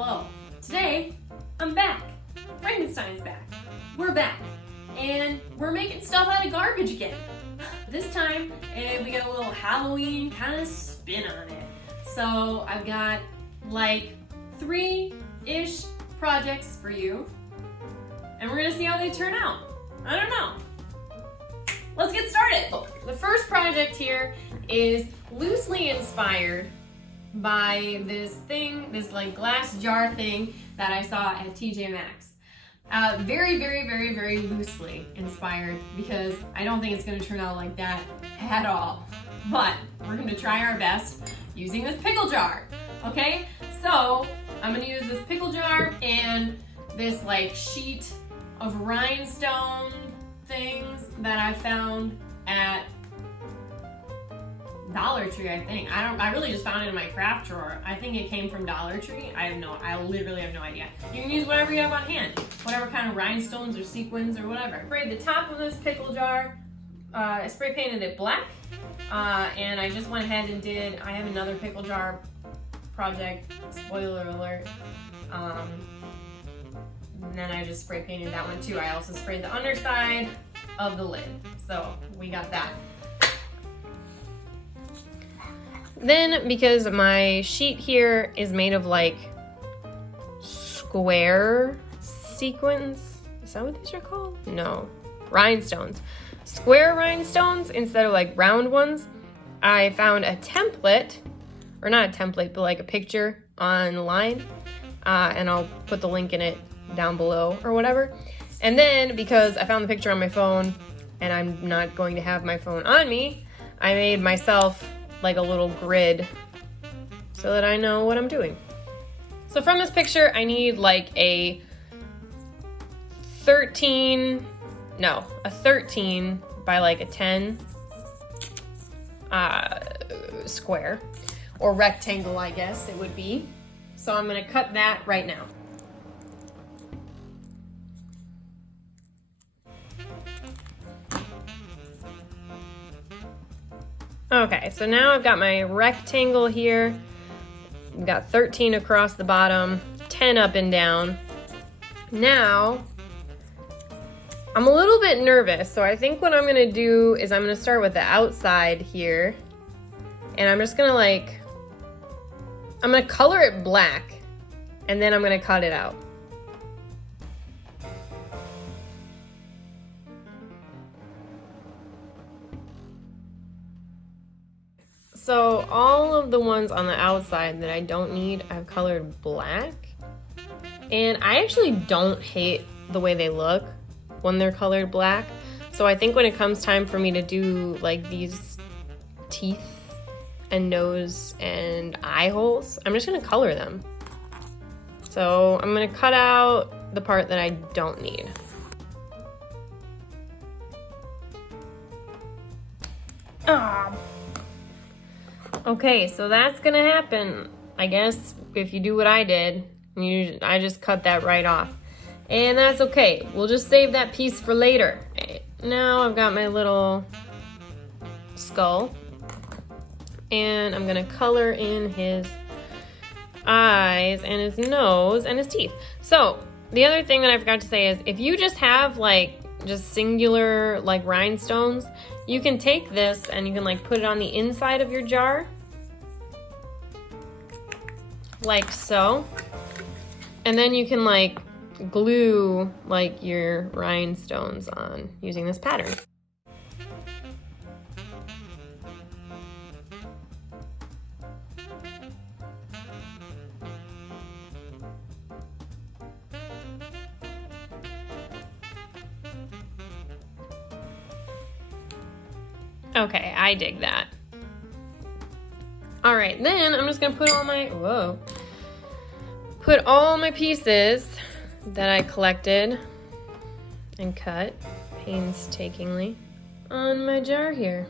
Hello. Today, I'm back. Frankenstein's back. We're back. And we're making stuff out of garbage again. This time, we got a little Halloween kind of spin on it. So I've got like 3-ish projects for you. And we're gonna see how they turn out. I don't know. Let's get started. The first project here is loosely inspired by this like glass jar thing that I saw at TJ Maxx. Very loosely inspired because I don't think it's gonna turn out like that at all. But we're gonna try our best using this pickle jar, okay? So I'm gonna use this pickle jar and this like sheet of rhinestone things that I found at Dollar Tree, I think. I really just found it in my craft drawer. I think it came from Dollar Tree. I literally have no idea. You can use whatever you have on hand. Whatever kind of rhinestones or sequins or whatever. Sprayed the top of this pickle jar. I spray painted it black. And I just went ahead and I have another pickle jar project, spoiler alert. And then I just spray painted that one too. I also sprayed the underside of the lid. So we got that. Then, because my sheet here is made of like square sequins, is that what these are called? No, rhinestones. Square rhinestones instead of like round ones. I found a template, or not a template, but like a picture online. And I'll put the link in it down below or whatever. And then, because I found the picture on my phone and I'm not going to have my phone on me, I made myself like a little grid so that I know what I'm doing. So from this picture, I need like a 13 by like a 10 square, or rectangle, I guess it would be. So I'm gonna cut that right now. Okay, so now I've got my rectangle here. I've got 13 across the bottom, 10 up and down. Now, I'm a little bit nervous, so I think what I'm gonna do is I'm gonna start with the outside here. And I'm just gonna I'm gonna color it black, and then I'm gonna cut it out. So all of the ones on the outside that I don't need, I've colored black. And I actually don't hate the way they look when they're colored black. So I think when it comes time for me to do like these teeth and nose and eye holes, I'm just gonna color them. So I'm gonna cut out the part that I don't need. Okay, so that's gonna happen, I guess, if you do what I did. I just cut that right off. And that's okay. We'll just save that piece for later. Now I've got my little skull. And I'm gonna color in his eyes and his nose and his teeth. So, the other thing that I forgot to say is, if you just have just singular rhinestones, you can take this and you can put it on the inside of your jar. Like so. And then you can glue your rhinestones on using this pattern. Okay, I dig that. All right, then I'm just gonna put all my pieces that I collected and cut painstakingly on my jar here.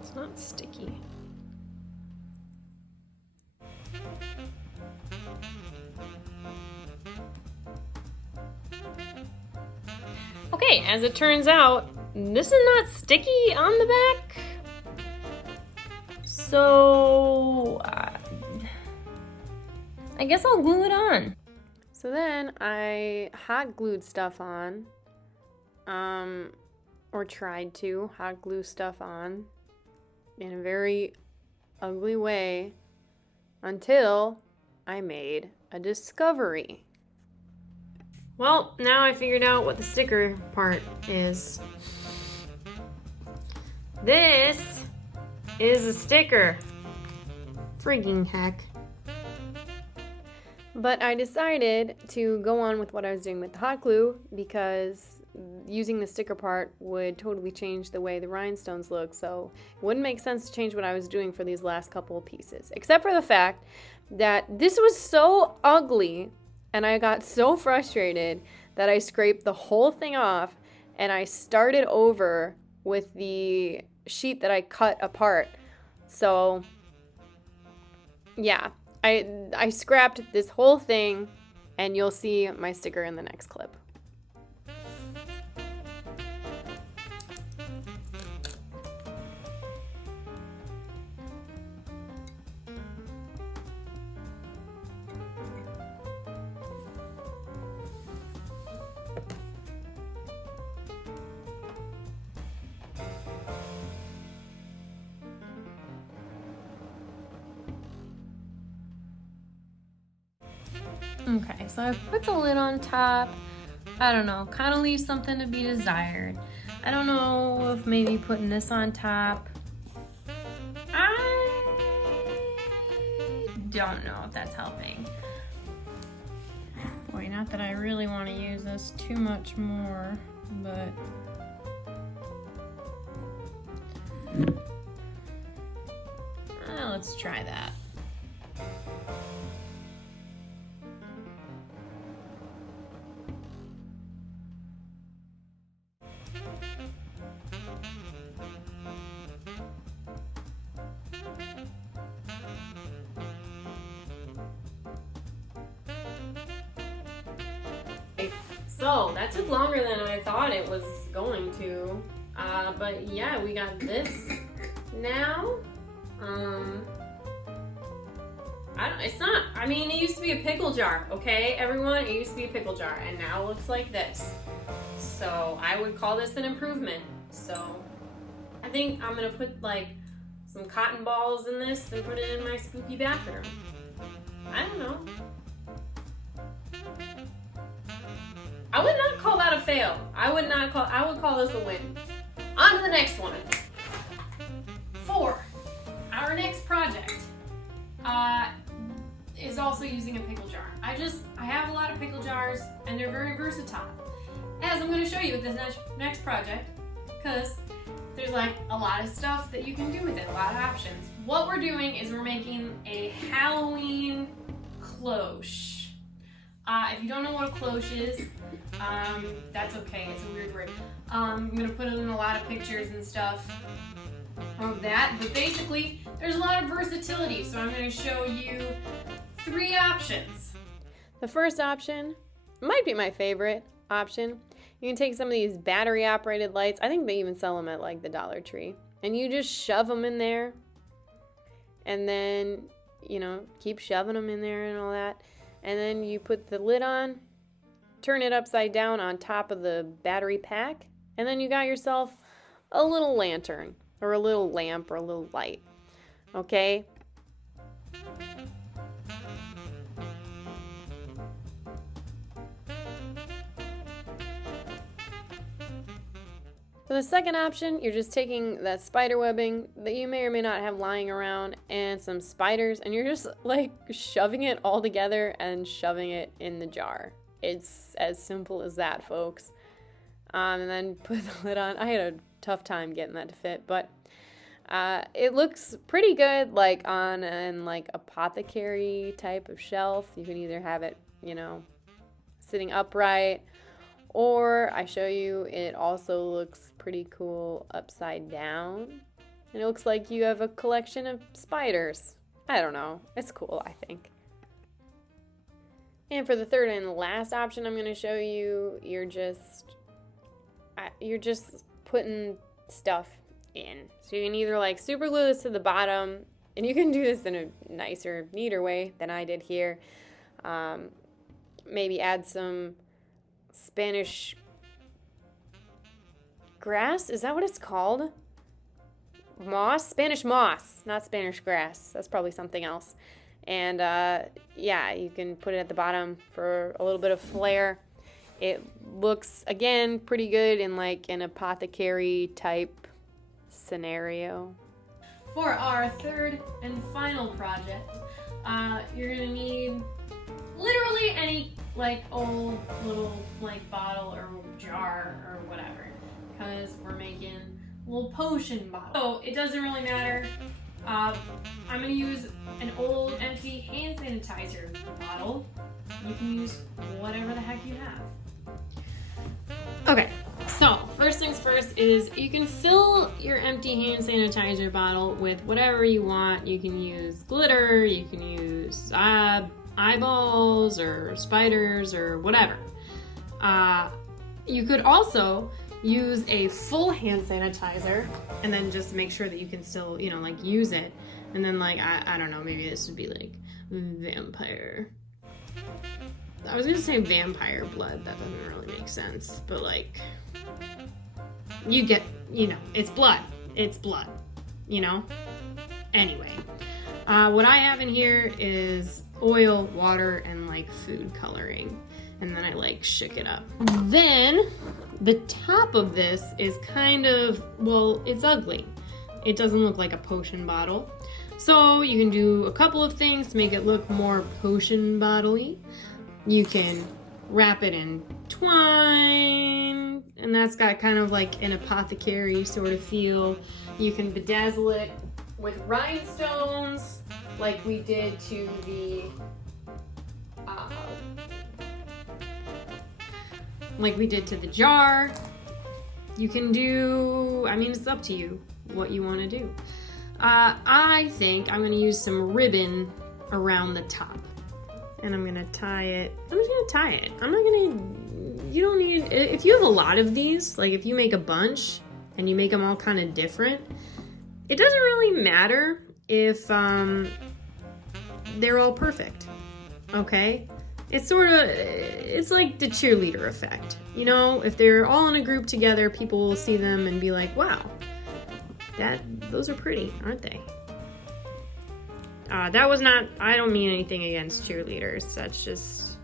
It's not sticky. Okay, as it turns out, this is not sticky on the back. So, I guess I'll glue it on. So then I hot glued stuff on, or tried to hot glue stuff on in a very ugly way until I made a discovery. Well, now I figured out what the sticker part is. This is a sticker. Frigging heck. But I decided to go on with what I was doing with the hot glue because using the sticker part would totally change the way the rhinestones look, so it wouldn't make sense to change what I was doing for these last couple of pieces. Except for the fact that this was so ugly and I got so frustrated that I scraped the whole thing off and I started over with the sheet that I cut apart. So yeah, I scrapped this whole thing, and you'll see my sticker in the next clip. Okay, so I put the lid on top. I don't know, kind of leaves something to be desired. I don't know if maybe putting this on top. I don't know if that's helping. Boy, not that I really want to use this too much more, but let's try that. So that took longer than I thought it was going to, but yeah, we got this now. I mean, it used to be a pickle jar, okay, everyone? It used to be a pickle jar, and now it looks like this. So I would call this an improvement. So I think I'm gonna put like some cotton balls in this and put it in my spooky bathroom. I don't know. I would not call that a fail. I would call this a win. On to the next one. For our next project is also using a pickle jar. I have a lot of pickle jars and they're very versatile. As I'm going to show you with this next project, because there's like a lot of stuff that you can do with it, a lot of options. What we're doing is we're making a Halloween cloche. If you don't know what a cloche is, that's okay, it's a weird word. I'm going to put in a lot of pictures and stuff of that, but basically there's a lot of versatility, so I'm going to show you 3 options. The first option might be my favorite option. You can take some of these battery operated lights, I think they even sell them at like the Dollar Tree, and you just shove them in there and then, you know, keep shoving them in there and all that, and then you put the lid on, turn it upside down on top of the battery pack, and then you got yourself a little lantern or a little lamp or a little light. Okay? For the second option, you're just taking that spider webbing that you may or may not have lying around and some spiders, and you're just like shoving it all together and shoving it in the jar. It's as simple as that, folks. And then put the lid on. I had a tough time getting that to fit, but it looks pretty good, like on an like apothecary type of shelf. You can either have it, you know, sitting upright, or I show you it also looks pretty cool upside down. And it looks like you have a collection of spiders. I don't know. It's cool, I think. And for the third and last option I'm going to show you, you're just putting stuff in. So you can either like super glue this to the bottom, and you can do this in a nicer, neater way than I did here. maybe add some Spanish grass. Is that what it's called? Moss? Spanish moss, not Spanish grass. That's probably something else. And yeah, you can put it at the bottom for a little bit of flair. It looks, again, pretty good in like an apothecary type scenario. For our third and final project, you're gonna need literally any like old little like bottle or jar or whatever, because we're making a little potion bottle. So it doesn't really matter. I'm gonna use an old empty hand sanitizer bottle. You can use whatever the heck you have. Okay, so first things first is you can fill your empty hand sanitizer bottle with whatever you want. You can use glitter, you can use eyeballs or spiders or whatever. You could also use a full hand sanitizer and then just make sure that you can still, you know, like use it. And then like, I don't know, maybe this would be like vampire. I was gonna say vampire blood, that doesn't really make sense, but like, you get, you know, it's blood, you know? Anyway, what I have in here is oil, water, and like food coloring, and then I like shook it up. Then, the top of this is kind of, well, it's ugly. It doesn't look like a potion bottle. So you can do a couple of things to make it look more potion bottle-y. You can wrap it in twine, and that's got kind of like an apothecary sort of feel. You can bedazzle it with rhinestones, like we did to the jar. You can do, I mean, it's up to you what you want to do. I think I'm going to use some ribbon around the top. And I'm gonna tie it. I'm just gonna tie it. I'm not gonna, you don't need, if you have a lot of these, like if you make a bunch and you make them all kind of different, it doesn't really matter if they're all perfect, okay? It's sort of, it's like the cheerleader effect. You know, if they're all in a group together, people will see them and be like, wow, those are pretty, aren't they? That was not, I don't mean anything against cheerleaders. That's just,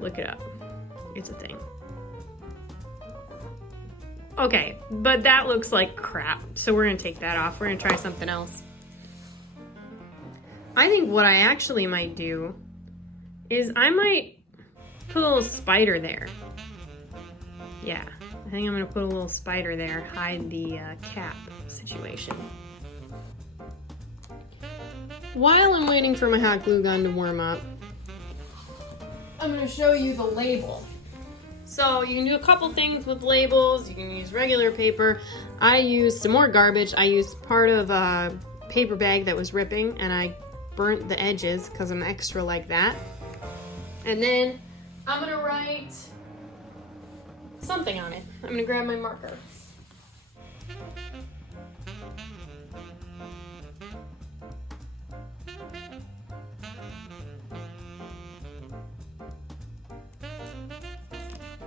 look it up. It's a thing. Okay, but that looks like crap. So we're gonna take that off. We're gonna try something else. I think what I actually might do is I might put a little spider there. Yeah, I think I'm gonna put a little spider there, hide the cap situation. While I'm waiting for my hot glue gun to warm up, I'm going to show you the label. So you can do a couple things with labels. You can use regular paper. I used some more garbage. I used part of a paper bag that was ripping, and I burnt the edges because I'm extra like that. And then I'm going to write something on it. I'm going to grab my marker.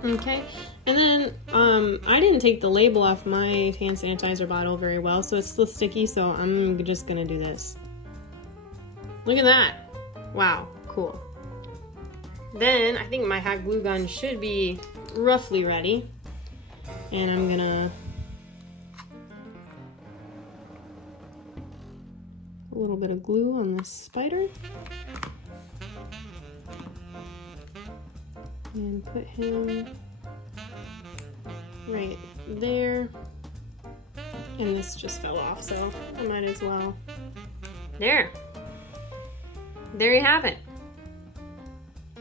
Okay, and then I didn't take the label off my hand sanitizer bottle very well, so it's still sticky, so I'm just gonna do this. Look at that. Wow, cool. Then I think my hot glue gun should be roughly ready, and I'm gonna a little bit of glue on this spider. And put him right there. And this just fell off, so I might as well. There. There you have it.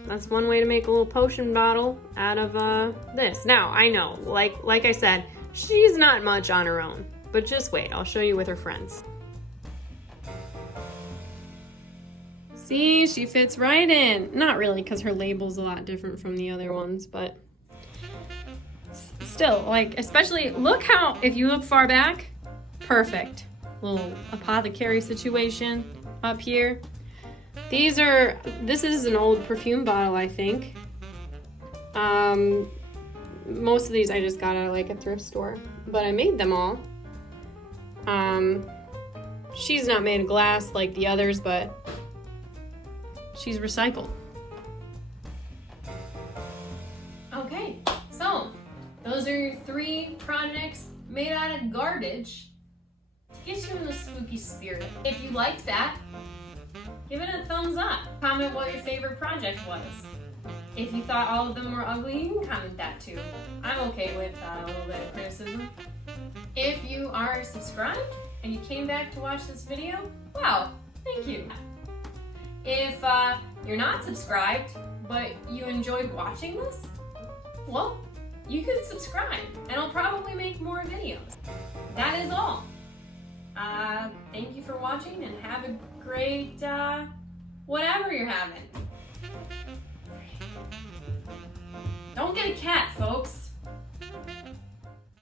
That's one way to make a little potion bottle out of this. Now, I know, like I said, she's not much on her own. But just wait, I'll show you with her friends. See, she fits right in. Not really, because her label's a lot different from the other ones, but still, like, especially, look how, if you look far back, perfect. Little apothecary situation up here. This is an old perfume bottle, I think. Most of these I just got at like a thrift store, but I made them all. She's not made of glass like the others, but she's recycled. Okay, so those are your 3 projects made out of garbage to get you in the spooky spirit. If you liked that, give it a thumbs up. Comment what your favorite project was. If you thought all of them were ugly, you can comment that too. I'm okay with a little bit of criticism. If you are subscribed and you came back to watch this video, wow, thank you. If you're not subscribed, but you enjoyed watching this, well, you can subscribe and I'll probably make more videos. That is all. Thank you for watching and have a great, whatever you're having. Don't get a cat, folks.